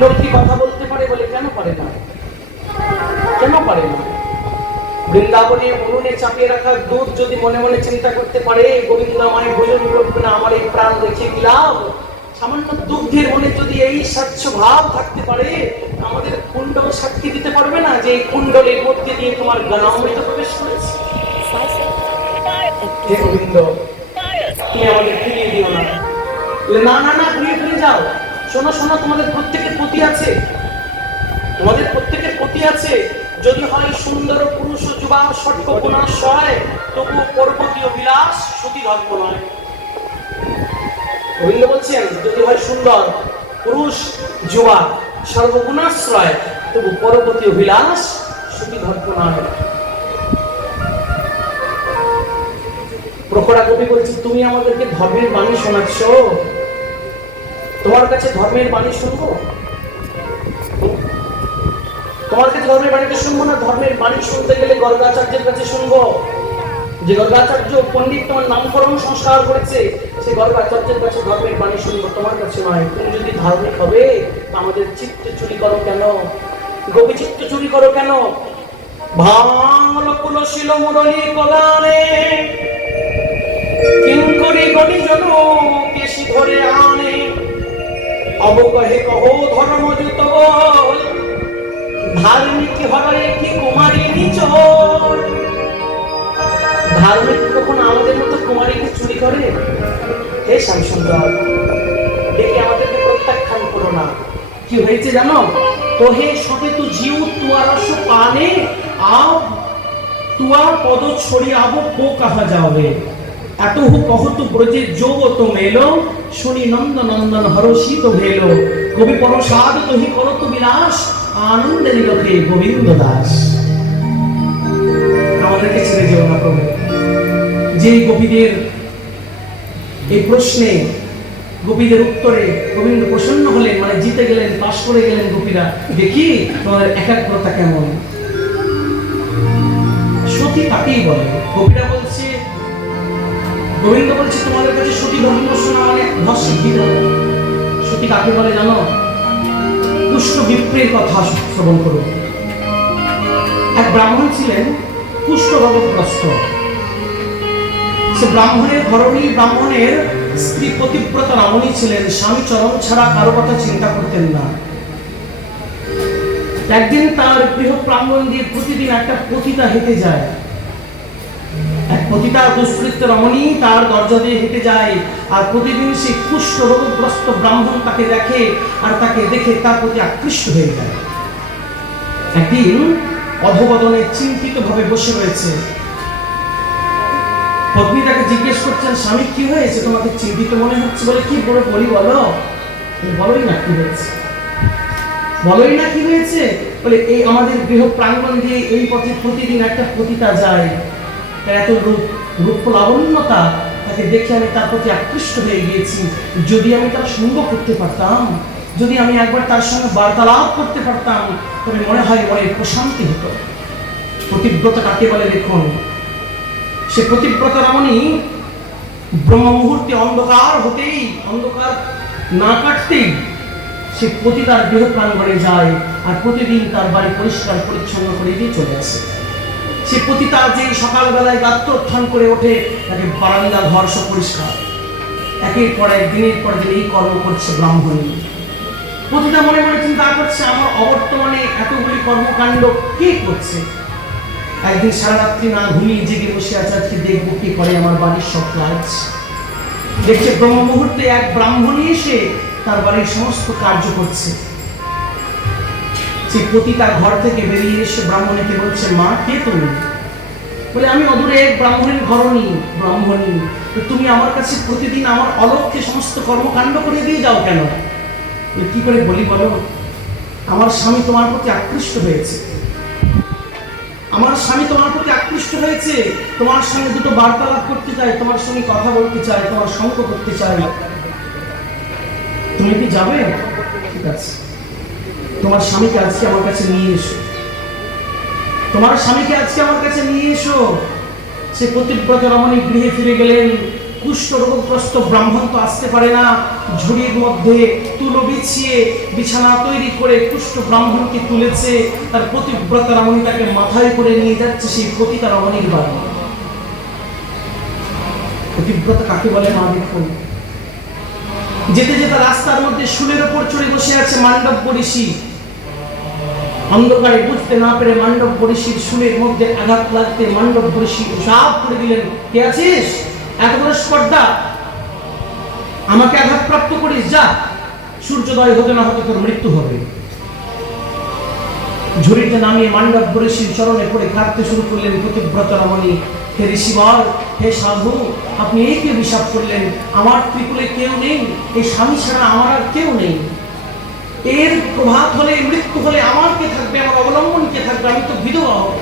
লোকটি কথা বলতে পারে বলে কেন পারে না? কেন পারে না? বৃন্দাবনে উনুনে চাপিয়ে রাখা দুধ যদি মনে মনে চিন্তা করতে পারে গোবিন্দ আমায় ভোজন করবে না, আমার এই প্রাণ রেখে কি লাভ? সামান্য দুগ্ধের মনে যদি এই স্বচ্ছ ভাব থাকতে পারে, আমাদের কুণ্ডল সাক্ষী দিতে পারবে না যে এই কুণ্ডলের মধ্যে দিয়ে তোমার জ্ঞানামৃত প্রবেশ করেছে? হে গোবিন্দ, তুমি আমাদের ফিরিয়ে দিও না। না না না, ফিরে যাও। শোনো শোনো, তোমাদের প্রত্যেকের পতি আছে, তোমাদের প্রত্যেকের পতি আছে। যদি হয় সুন্দর পুরুষ ও যুবা সর্বগুণাশ্রয়, তবু পরবর্তীয় বিলাস সতী ধর্ম নয়। গোবিন্দ বলছেন, যদি হয় সুন্দর পুরুষ যুবা সর্বগুণাশ্রয়, তবু পরবর্তীয় বিলাস সতী ধর্ম নয়। প্রখরা কবি বলছে, তুমি আমাদেরকে ধর্মের বাণী শোনাচ্ছ, তোমার কাছে ধর্মের বাণী শুনবো? তোমার কাছে ধর্মের বাণীতে শুনবো না। ধর্মের বাণী শুনতে গেলে গর্গাচার্যের কাছে শুনবো। যে গর্গাচার্য পণ্ডিত তোমার নামকরণ সংস্কার করেছে, সেই গর্গাচার্যের কাছে ধর্মের বাণী শুনবো, তোমার কাছে নয়। তুমি যদি ধার্মিক হবে, আমাদের চিত্ত চুরি করো কেন? গোপী চিত্ত চুরি করো কেন? ভাঙল কুলশীল মুরলী কলানে, কিঙ্করি গণিজন কেশি ধরে আনে, অবকহে কহ ধর্মযুত বল, ধার্মিক হরে কি কুমারী নিচর। ধার্মিক কখন আমাদের মতো কুমারীকে চুরি করে? হে শ্যামসুন্দর, দেখে আমাদেরকে প্রত্যাখ্যান করো না। কি হয়েছে জানো? তোহে সবে তু জিউ তুয়া রস পানে আব তুয়া পদ ছড়ি আবো কো কাহা যাবে, এতহু কহতু ব্রজে যোগ তো মেলো, শুনি নন্দ নন্দন হরষিত ভেলো, কবি পরসাদ তোহি করত বিলাস, আনন্দে নিলকে গোবিন্দ দাস। আমাদেরকে ছেড়ে যেও না প্রভু। যে গোপীদের এই প্রশ্নে, গোপীদের উত্তরে গোবিন্দ প্রসন্ন হলেন, মানে জিতে গেলেন, পাশ করে গেলেন গোপীরা। দেখি তোমাদের একাগ্রতা কেমন। সতী তাকেই বলে। গোপীরা বলছে, গোবিন্দ বলছে তোমাদের কাছে সতী ধর্ম শোনা মানে ধর শিক্ষিত। সতী কাকে বলে জানো? পুষ্ট বিপ্রের কথা শ্রবণ করুন। এক ব্রাহ্মণ ছিলেন, পুষ্ট রোগগ্রস্ত। সে ব্রাহ্মণের ধরনী, ব্রাহ্মণের স্ত্রী পতিব্রতা রমণী ছিলেন। স্বামী চরণ ছাড়া কারো কথা চিন্তা করতেন না। একদিন তার গৃহ প্রাঙ্গণ দিয়ে প্রতিদিন একটা পতিতা হেঁটে যায়। এক পতিতা দুষ্কৃত রমণী তার দরজা দিয়ে হেঁটে যায়, আর প্রতিদিন সেই কুষ্ঠ রোগগ্রস্ত ব্রাহ্মণ তাকে দেখে, আর তাকে দেখে তার প্রতি আকৃষ্ট হয়ে যায়। একদিন অধবদনে চিন্তিত ভাবে বসে রয়েছে। পত্নী তাকে জিজ্ঞেস করছেন, স্বামী কি হয়েছে, তোমাকে চিন্তিত মনে হচ্ছে? বলে, কি বলি বলো। বলোই না কি হয়েছে, বলোই না কি হয়েছে। বলে, এই আমাদের গৃহ প্রাঙ্গণ দিয়ে এই পথে প্রতিদিন একটা পতিতা যায়, এত রূপ লাবণ্যতা, তাকে দেখে আমি তার প্রতি আকৃষ্ট হয়ে গিয়েছি। যদি আমি তার সঙ্গ করতে পারতাম, যদি আমি একবার তার সঙ্গে বার্তালাপ করতে পারতাম, তবে মনে হয় মনের প্রশান্তি হতো। প্রতিব্রতা কাকে বলে দেখুন। সে প্রতিব্রতা রমণী ব্রহ্ম মুহূর্তে অন্ধকার হতেই, অন্ধকার না কাটতেই সে পতিতার গৃহ প্রাঙ্গণে যায়, আর প্রতিদিন তার বাড়ি পরিষ্কার পরিচ্ছন্ন করে দিয়ে চলে আসে। সে পতিতা যে সকালবেলায় গাত্রোত্থান করে ওঠে, তাকে বারান্দা ঘর সব পরিষ্কার। একের পর এক, দিনের পর দিন এই কর্ম করছে ব্রাহ্মণী। পতিতা মনে মনে চিন্তা করছে, আমার অবর্তমানে এতগুলি কর্মকাণ্ড কে করছে? একদিন সারা রাত্রি না ঘুমিয়ে জেগে বসে আছে, আজকে দেখবো কে করে আমার বাড়ির সব কাজ। দেখছে ব্রহ্ম মুহূর্তে এক ব্রাহ্মণী এসে তার বাড়ির সমস্ত কার্য করছে। সেই পতিতা ঘর থেকে বেরিয়ে এসে ব্রাহ্মণীকে বলছে, মা কে তুমি? বলে, আমি অদূরে এক ব্রাহ্মণের ঘরণী, ব্রাহ্মণী। তো তুমি আমার কাছে প্রতিদিন আমার অলক্ষ্যে সমস্ত কর্মকাণ্ড করে দিয়ে যাও কেন? কি করে বলি বলো? আমার স্বামী তোমার প্রতি আকৃষ্ট হয়েছে, আমার স্বামী তোমার প্রতি আকৃষ্ট হয়েছে, তোমার সঙ্গে দুটো বার্তালাপ করতে চাই, তোমার সঙ্গে কথা বলতে চাই, তোমার সঙ্গ করতে চাই। তুমি কি যাবে? ঠিক আছে, তোমার স্বামীকে আজকে আমার কাছে নিয়ে এসো, তোমার স্বামীকে আজকে আমার কাছে নিয়ে এসো। সে পতিব্রতা রমণী গৃহে ফিরে গেলেন। কুষ্ঠ রোগগ্রস্ত ব্রাহ্মণ তো আসতে পারে না, ঝুড়ির মধ্যে তুলো বিছিয়ে বিছানা তৈরি করে কুষ্ঠ ব্রাহ্মণকে তুলেছে, তার পতিব্রতা রমণী তাকে মাথায় করে নিয়ে যাচ্ছে সেই পতিতা রমণীর বাড়ি। পতিব্রতা কাকে বলে মা দেখুন। যেতে যেতে রাস্তার মধ্যে শুলের উপর চড়ে বসে আছে মান্ডব ঋষি। অন্ধকারে বুঝতে না পেরে মান্ডব ঋষির শুলের মধ্যে আঘাত লাগতে মান্ডব ঋষি সাপ করে দিলেন, কে আছিস? এত বড় স্পর্ধা, আমাকে আঘাত প্রাপ্ত করিস, যা, সূর্যোদয় হতে না হতে তোর মৃত্যু হবে। ঝুড়িতে নামিয়ে মান্ডব ঋষির চরণে পড়ে কাঁদতে শুরু করলেন পতিব্রতা রমণী। হে ঋষিবর, হে সাধু, আপনি এই কি অভিশাপ করলেন? আমার ত্রিকুলে কেউ নেই, এই স্বামী ছাড়া আমার আর কেউ নেই। এর প্রভাত হলে, মৃত্যু হলে আমার কে থাকবে? আমার অবলম্বন কে থাকবে? আমি তো বিধবা হব,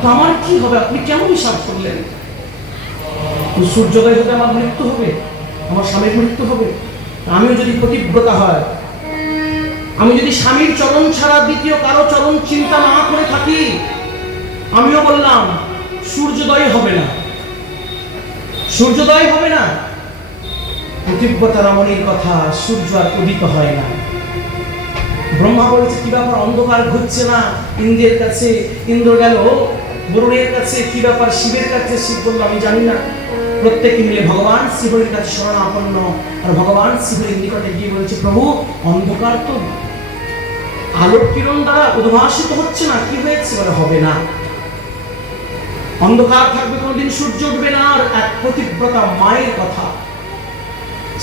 তো আমার কি হবে? আপনি কেমন অভিশাপ করলেন? সূর্যোদয় হতে আমার মৃত্যু হবে, আমার স্বামীর মৃত্যু হবে। আমিও যদি পতিব্রতা হয়, আমি যদি স্বামীর চরণ ছাড়া দ্বিতীয় কারো চরণ চিন্তা না করে থাকি, আমিও বললাম সূর্যোদয় হবে না, সূর্যোদয় হবে না। পতিব্রতা রমণীর কথা, সূর্য আর উদিত হয় না। ব্রহ্মা বলেছে, কি ব্যাপার, অন্ধকার ঘুরছে না? ইন্দ্রের কাছে ইন্দ্র গেল, বরুণের কাছে কি ব্যাপার, শিবের কাছে শিব বলল, আমি জানি না। প্রত্যেকে মিলে ভগবান শিবের কাছে শরণাপন্ন, আর ভগবান শিবের নিকটে গিয়ে বলছে, প্রভু, অন্ধকার তো আলোক কিরণ দ্বারা উদ্ভাসিত হচ্ছে না, কি হয়েছে? বলে, হবে না, অন্ধকার থাকবে, কোনদিন সূর্য উঠবে না। আর এক পতিব্রতা মায়ের কথা,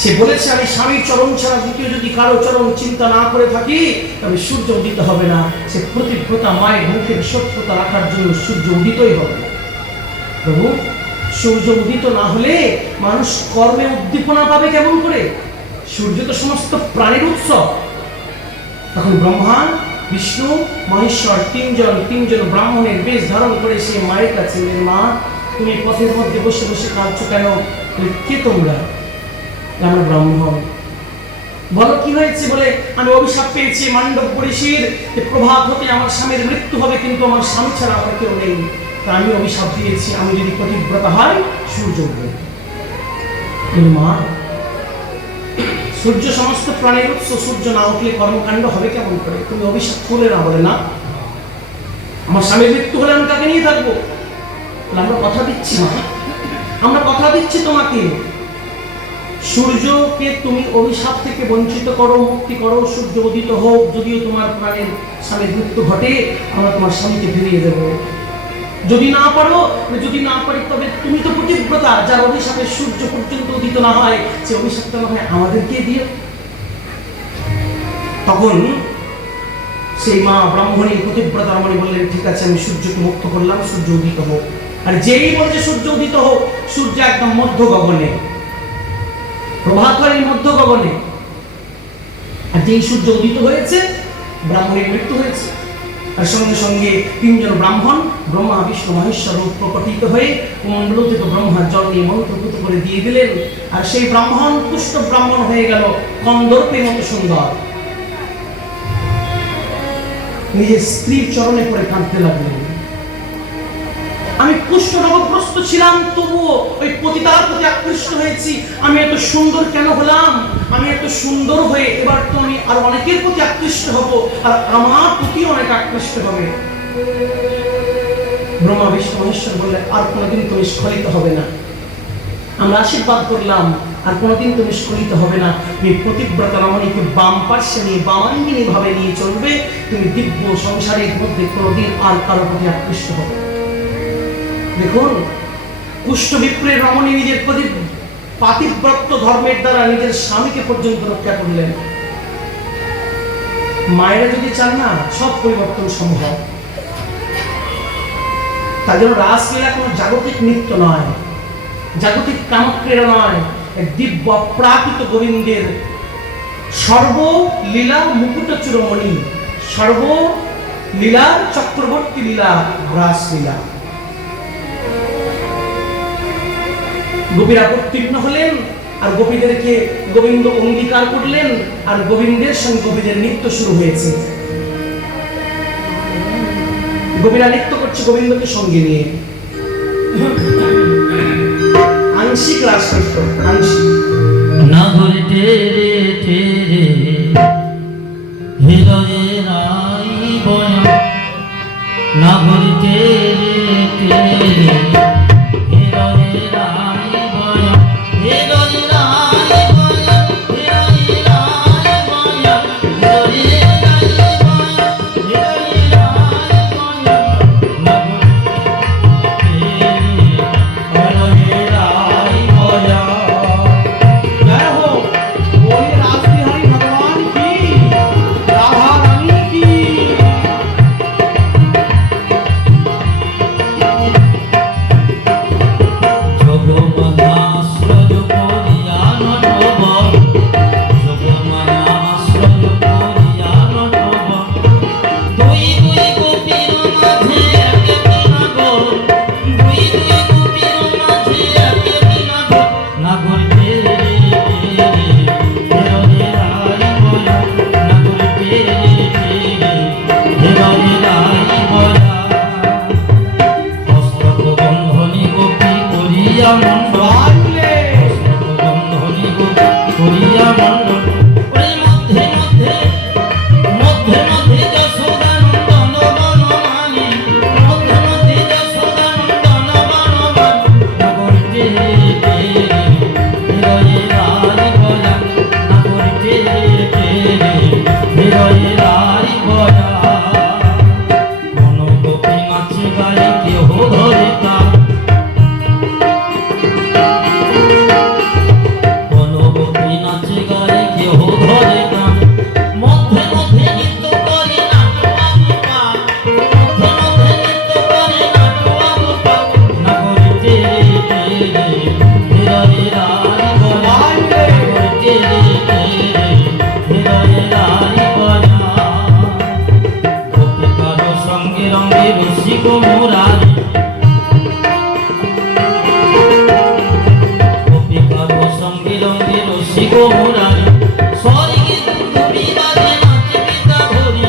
সে বলেছে, আমি স্বামীর চরণ ছাড়া দ্বিতীয় যদি কারো চরণ চিন্তা না করে থাকি, তবে সূর্য উদিত হবে না। সে পতিব্রতা মায়ের মুখের সত্যতা রাখার জন্য সূর্য উদিতই হবে। প্রভু, সূর্য উদিত না হলে মানুষ কর্মে উদ্দীপনা পাবে কেমন করে? সূর্য তো সমস্ত প্রাণের উৎস। তখন ব্রহ্মা, বিষ্ণু, মহেশ্বর তিনজন ব্রাহ্মণের বেশ ধারণ করে সে মায়ের কাছে, মা, তুমি পথের মধ্যে বসে বসে কাঁদছো কেন? কে তোমরা? আমরা ব্রাহ্মণ। বলো কি হয়েছে? বলে, আমি অভিশাপ পেয়েছি মান্ডব ঋষির, প্রভাত হতে আমার স্বামীর মৃত্যু হবে, কিন্তু আমার স্বামী ছাড়া আমার কেউ নেই। তা আমি অভিশাপ দিয়েছি, আমি যদি পতিব্রতা হয়, সূর্য উঠবে। মা, সূর্য সমস্ত প্রাণের উৎস, সূর্য না উঠলে কর্মকাণ্ড হবে কেমন করে? তুমি অভিশাপ করলে না? বলে, না, আমার স্বামীর মৃত্যু হলে আমি তাকে নিয়ে থাকবো। আমরা কথা দিচ্ছি, মা, আমরা কথা দিচ্ছি তোমাকে, সূর্যকে তুমি অভিশাপ থেকে বঞ্চিত করো, মুক্তি করো, সূর্য উদিত হোক, যদিও তোমার প্রাণের স্বামীর মৃত্যু ঘটে, আমরা তোমার স্বামীকে ফিরিয়ে দেবো। যদি না পারো, যদি না পারি, তবে তুমি তো পতিব্রতা, যার অভিশাপে সূর্য পর্যন্ত উদিত না হয়, সে অভিশাপটা না হয় আমাদেরকে দিও। তখন সেই মা ব্রাহ্মণী পতিব্রতা রমণী বললেন, ঠিক আছে, আমি সূর্যকে মুক্ত করলাম, সূর্য উদিত হোক। আর যেই বলছে সূর্য উদিত হোক, সূর্য একদম মধ্য গগনে, প্রভাত হয় মধ্য গগনে। আর যেই সূর্য উদিত হয়েছে, ব্রাহ্মণের মৃত্যু হয়েছে। আর সঙ্গে সঙ্গে তিনজন ব্রাহ্মণ, ব্রহ্মা, বিষ্ণু, মহেশ্বর প্রকটিত হয়ে কুমণ্ডল থেকে ব্রহ্মার জল নিয়ে মন্ত্রপুত করে দিয়ে দিলেন। আর সেই ব্রাহ্মণ পুষ্ট ব্রাহ্মণ হয়ে গেল, কন্দর্পের মতো সুন্দর। নিজের স্ত্রীর চরণে পড়ে কাঁদতে লাগলেন। আমি কুষ্ঠ রোগগ্রস্ত ছিলাম, তবুও ওই পতিতার প্রতি আকৃষ্ট হয়েছি। আমি এত সুন্দর কেন হলাম? আমি এত সুন্দর হয়ে এবার তো আমি আর অনেকের প্রতি আকৃষ্ট হব, আর আমার প্রতি অনেক আকৃষ্ট হবে। ব্রহ্মা, বিষ্ণু, মহেশ্বর বললেন, আর কোনোদিন তুমি স্খলিত হবে না। আমরা আশীর্বাদ করলাম, আর কোনোদিন তুমি স্খলিত হবে না। তুমি পতিব্রতা রমণীকে বাম পার্শ্বে নিয়ে বামাঙ্গিনী ভাবে নিয়ে চলবে। তুমি দিব্য সংসারের মধ্যে কোনোদিন আর কারো প্রতি আকৃষ্ট হবে। দেখুন, কুষ্ঠ বিপ্রের রমণী নিজের পাতিব্রত ধর্মের দ্বারা নিজের স্বামীকে পর্যন্ত রক্ষা করলেন। মায়েরা যদি চান না, সব পরিবর্তন সম্ভব। তার জন্য রাসলীলা কোনো জাগতিক নৃত্য নয়, জাগতিক কামক্রীড়া নয়, এক দিব্য প্রাকৃত গোবিন্দের সর্বলীলা মুকুট চূড়মণি, সর্বলীলা চক্রবর্তী লীলা রাসলীলা। গোপীরা উত্তীর্ণ হলেন, আর গোপীদেরকে গোবিন্দ অঙ্গীকার করলেন, আর গোবিন্দের সঙ্গে গোপীদের নৃত্য শুরু হয়েছে। গোপীরা নৃত্য করছে গোবিন্দকে সঙ্গে নিয়ে। আংশিক রাসকৃষ্ণ, আংশিক। নাগর টেরে টেরে হৃদয়ে রাই বয়া, নাগর টেরে টেরে হৃদয়ে রাই বয়া, হৃদয়ে রাই বয়া, হৃদয়ে রাই বয়া, হৃদয়ে রাই বয়া, হৃদয়ে রাই বয়া, নাগর টেরে হৃদয়ে রাই বয়া। জয় হো, বলি রাসবিহারী ভগবান কি, রাধা রানী কি। জগমানাশ্রয় করিয়া নটব, জগমানাশ্রয় করিয়া নটব, দুই দুই গোপীর মাঝে একে নাগর, দুই দুই গোপীর মাঝে একে নাগর, নাগর টেরে টেরে হৃদয়ে রাই বয়া, নাগর টেরে টেরে হৃদয়ে রাই বয়া। হস্তক বন্ধনী গোপী করিয়া মণ্ডল, বাজলে হস্তক বন্ধনী গোপী করিয়া মণ্ডল, ওরে মধ্যে মধ্যে মধ্যে মধ্যে যশোদানন্দন বনমালী, মধ্যে মধ্যে যশোদানন্দন বনমালী, নাগর টেরে টেরে হৃদয়ে রাই বয়া, নাগর টেরে টেরে হৃদয়ে রাই বয়া। কোন গোপী নাচে গায়ে কেহ ধরে তাল, কোন গোপী নাচে গায়ে কেহ ধরে তাল, মধ্যে মধ্যে নৃত্য করে নাটুয়া গোপাল, মধ্যে মধ্যে নৃত্য করে নাটুয়া গোপাল, নাগর টেরে টেরে হৃদয়ে রাই বয়া, নাগর টেরে টেরে হৃদয়ে রাই বয়া। গোপিকার সঙ্গে রঙ্গে রসিক মুরারি, গোপিকার সঙ্গে রঙ্গে রসিক মুরারি, স্বর্গে ধুবি বাজে নাচে পিতা ধরি,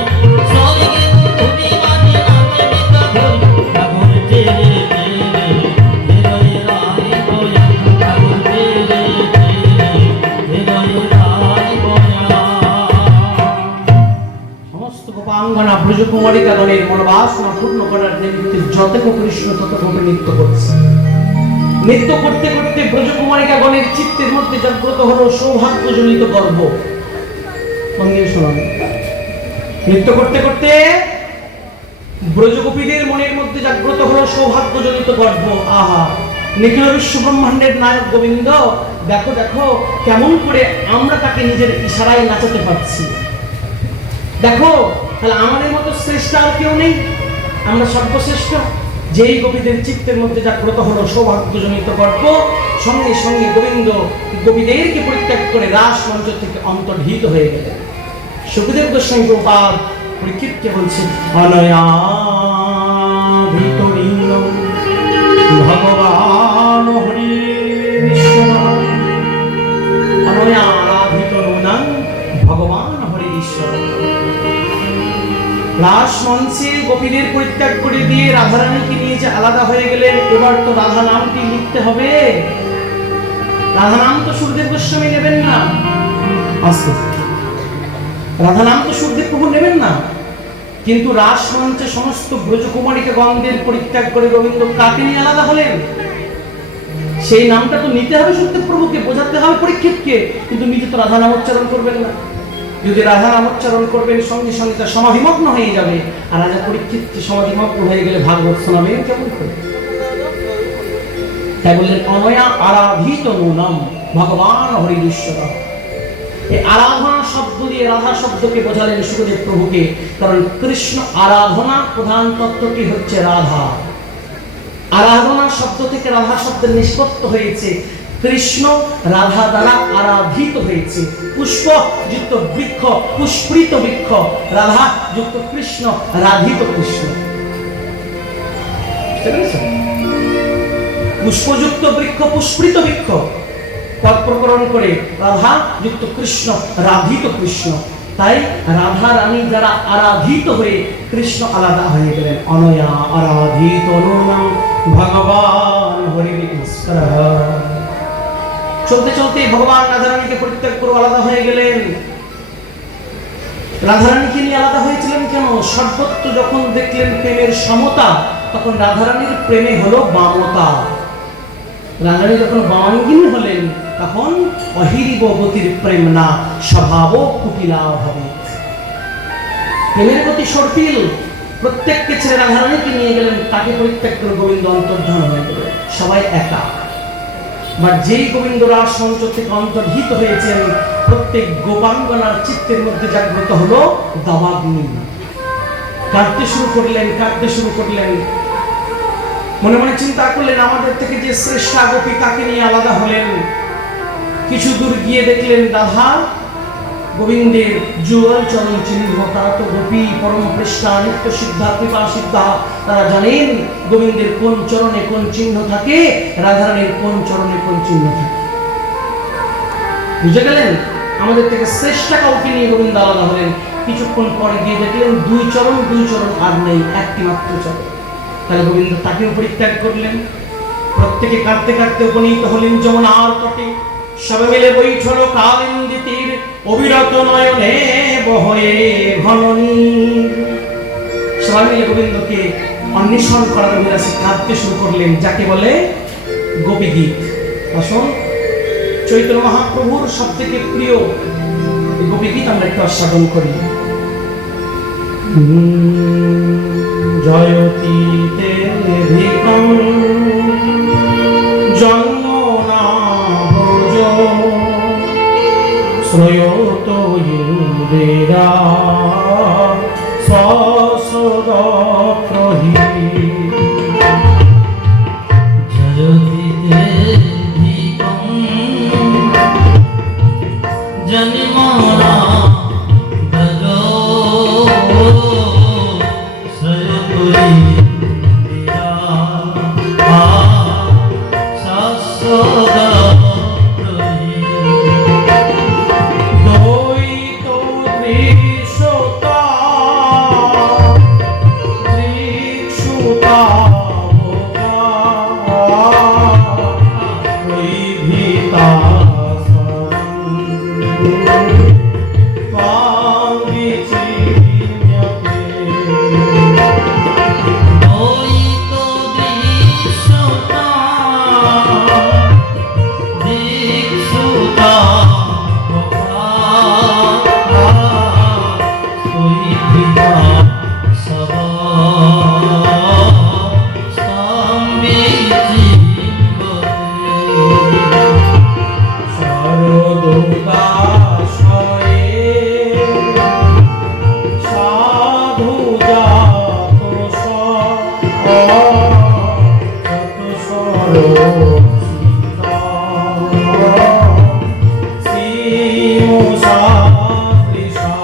স্বর্গে ধুবি বাজে নাচে পিতা ধরি, নাগর টেরে টেরে হৃদয়ে রাই বয়া, নাগর টেরে টেরে হৃদয়ে রাই বয়া। সমস্ত গোপাঙ্গনা ব্রজকুমারিকাগণের মনোবাসনা পূর্ণ করার নিমিত্তে যতক কৃষ্ণ ততক্ষণ নৃত্য করছে। নৃত্য করতে করতে ব্রজকুমারিকাগণের চিত্তের মধ্যে জাগ্রত হলো সৌভাগ্যজনিত গর্ব। মন দিয়ে শোনান। নৃত্য করতে করতে ব্রজগোপীদের মনের মধ্যে জাগ্রত হলো সৌভাগ্যজনিত গর্ব। আহা, নিখিল বিশ্ব ব্রহ্মাণ্ডের নায়ক গোবিন্দ, দেখো দেখো কেমন করে আমরা তাকে নিজের ইশারায় নাচাতে পারছি। দেখো, তাহলে আমাদের মতো শ্রেষ্ঠ আর কেউ নেই, আমরা সর্বশ্রেষ্ঠ। যেই গোপীদের চিত্তের মধ্যে জাগ্রত হলো সৌভাগ্যজনিত গর্ব, সঙ্গে সঙ্গে গোবিন্দ গোপীদেরকে পরিত্যাগ করে রাস মঞ্চ থেকে অন্তর্হিত হয়ে গেলেন। সুখদেব গোস্বামী প্রভুপাদ পরীক্ষিতকে বলছেন, অনয়াভিতরীণ ভগবান হরি ঈশ্বর, অনয়াভিতরূণাং ভগবান হরি ঈশ্বর। রাস মঞ্চে গোপীদের পরিত্যাগ করে দিয়ে রাধারানীকে নিয়ে যে আলাদা হয়ে গেলেন, এবার তো রাধা নামটি লিখতে হবে। রাধা নাম তো সুখদেব গোস্বামী নেবেন না, আস্তে রাধা নাম তো সুখদেব প্রভু নেবেন না, কিন্তু রাস মঞ্চে সমস্ত ব্রজকুমারীকে গণদের পরিত্যাগ করে রবীন্দ্র কাকে নিয়ে আলাদা হলেন? সেই নামটা তো নিতে হবে সুখদেব প্রভুকে, বোঝাতে হবে পরীক্ষিতকে, কিন্তু নিজে তো রাধা নাম উচ্চারণ করবেন না। যদি রাধা নাম উচ্চারণ করবেন, সঙ্গে সঙ্গে তার সমাধিমগ্ন হয়ে যাবে। আর রাজা পরীক্ষিত সমাধিমগ্ন হয়ে গেলে ভাগবত শোনাবেন কেমন করে? তাই বললেন, অনয়া আরাধিত নূনম ভগবান হরি ঈশ্বর। এই আরাধনা শব্দ দিয়ে রাধা শব্দকে বোঝালেন সুখদেব প্রভুকে, কারণ কৃষ্ণ আরাধনার প্রধান তত্ত্বটি হচ্ছে রাধা। আরাধনা শব্দ থেকে রাধা শব্দের নিষ্পত্তি হয়েছে। কৃষ্ণ রাধা দ্বারা আরাধিত হয়েছে। পুষ্প যুক্ত বৃক্ষ, পুষ্পিত বৃক্ষ, রাধা যুক্ত কৃষ্ণ, রাধিত কৃষ্ণ। পুষ্পযুক্ত বৃক্ষ, পুষ্পিত বৃক্ষ পদ প্রকরণ করে রাধা যুক্ত কৃষ্ণ, রাধিত কৃষ্ণ। তাই রাধা রানী যারা আরাধিত হয়ে কৃষ্ণ আলাদা হয়ে গেলেন। অনয়া আরাধিত নূনম ভগবান হরি ঈশ্বর। চলতে চলতে ভগবান রাধারানীকে পরিত্যাগ করে আলাদা হয়ে গেলেন। রাধারানীকে নিয়ে আলাদা হয়েছিলেন কেন? সর্বত্র যখন দেখলেন প্রেমের সমতা, তখন রাধারানীর প্রেমে হলো বামতা। রাধারানী যখন বামাঙ্গিনী হলেন, তখন অহিরিব গতির প্রেম না, স্বভাব কুটিলা হবে। প্রেমের গতি সর্পিল, প্রত্যেককে ছেড়ে রাধারানীকে নিয়ে গেলেন, তাকে পরিত্যাগ করে গোবিন্দ অন্তর্ধান হয়ে গেল, সবাই একা। বা যেই গোবিন্দরা সঞ্চয় থেকে অন্তর্হিত হয়েছেন, প্রত্যেক গোপাঙ্গনার চিত্তের মধ্যে জাগ্রত হলো দাবাগ্নি। কাঁদতে শুরু করলেন। মনে মনে চিন্তা করলেন, আমাদের থেকে যে শ্রেষ্ঠা গোপী, তাকে নিয়ে আলাদা হলেন। কিছু দূর গিয়ে দেখলেন রাধা গোবিন্দের যুগল চরণ চিহ্ন। তারা তো গোপী, পরম পৃষ্ঠা, নিত্য সিদ্ধা, কৃপা সিদ্ধা। তারা জানেন গোবিন্দের কোন চরণে কোন চিহ্ন থাকে, রাধারানীর কোন চরণে কোন চিহ্ন থাকে। বুঝে গেলেন? আমাদের থেকে শ্রেষ্ঠা কাউকে নিয়ে গোবিন্দ আলাদা হলেন। কিছুক্ষণ পরে গিয়ে দেখলেন দুই চরণ আর নেই, একটি মাত্র চরণ। তাহলে গোবিন্দ তাকেও পরিত্যাগ করলেন। প্রত্যেকে কাঁদতে কাঁদতে উপনীত হলেন যমুনার তটে। সবে মিলে বৈঠল কালিন্দী তীর, অবিরত নয়নে বহয়ে ঘন নীর। সবাই মিলে গোবিন্দকে অন্বেষণ করার অভিলাষে কাঁদতে শুরু করলেন, যাকে বলে গোপী গীত। আসুন, চৈতন্য মহাপ্রভুর সব থেকে প্রিয় গোপী গীত আমরা একটু আস্বাদন করি। জয়তি তে ধিকং জন্মনা ভোজ শ্রয়ত ইন্দ্রিরা স্বসদপ্রহি। জয়তি তে ধিকং জন্মনা ভোজ শ্রয়ত ইন্দ্রিরা স্বসদপ্রহি। দ্বৈত দৃশ্যতা দৃক্ষুতা বৈভিতা দ্বৈত দৃশ্যতা দীক্ষুতা বৈভিতা সব স্তম্ভিজীবতে। সরদোদাশয়ে সাধু জাত সরসিতা শ্রীমুষাদৃশা।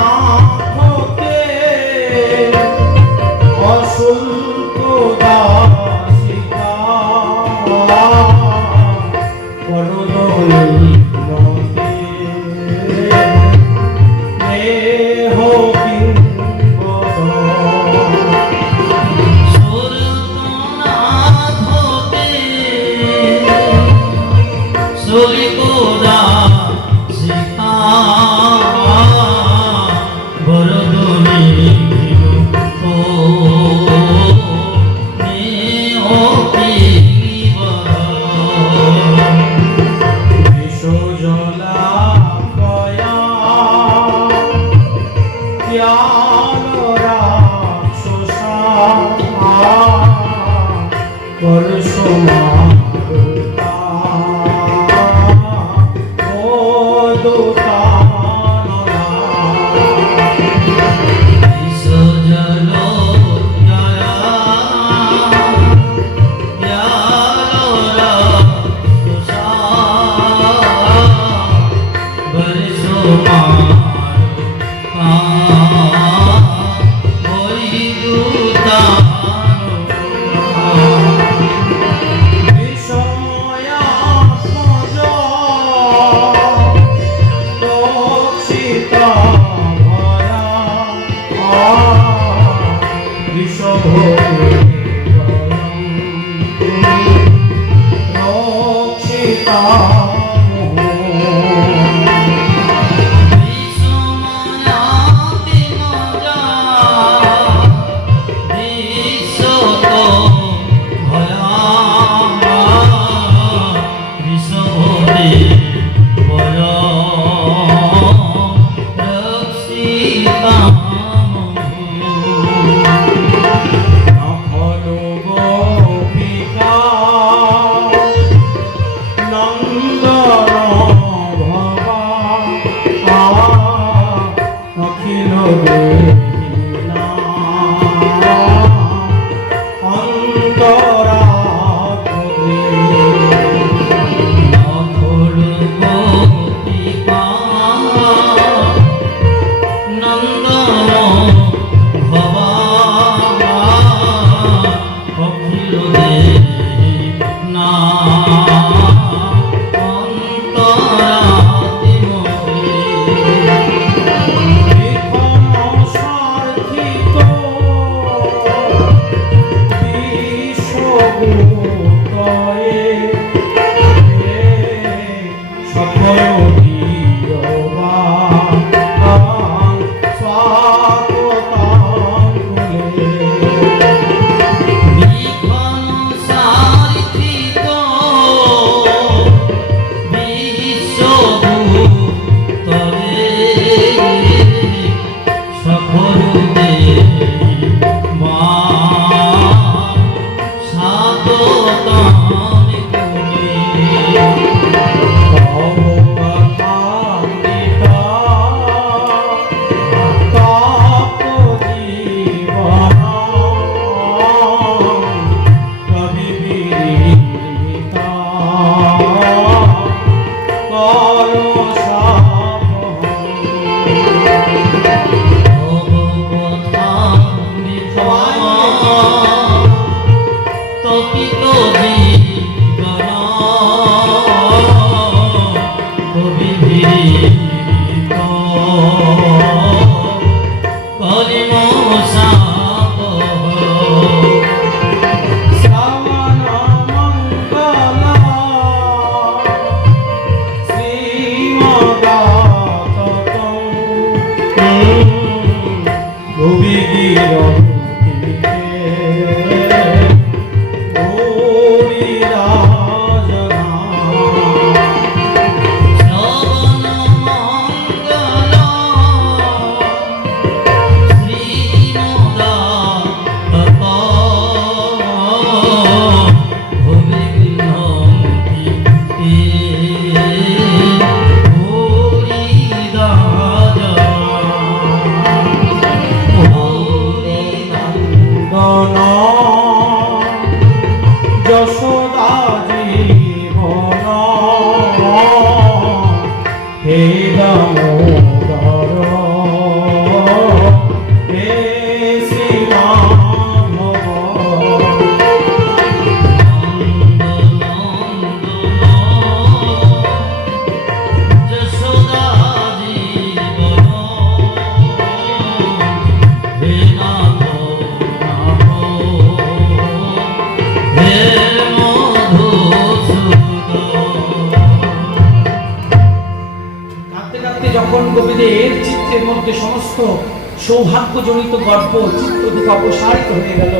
সুরথনাথকে অশুল্ক দাসিকা করুণী মতে দেহ কিঙ্কর। Bari so maar জীবন কবিভীত করিম সাপ শ্রাবণ মঙ্গল শ্রীমদাততং ভুবি গিরন্তিতে ভূরিরাজনা শ্রবণ মঙ্গল শ্রীমদাতত ভুবি গৃহন্তি নন্দন যশোদা জীবন হে দামোদর হে শ্রীমাধব যশোদা জীবন হে নাথ হে মধুসূদন। কাঁদতে কাঁদতে যখন কবিদের চিত্রের মধ্যে সমস্ত সৌভাগ্যজনিত গল্প চিত্র থেকে অপসারিত হয়ে গেল,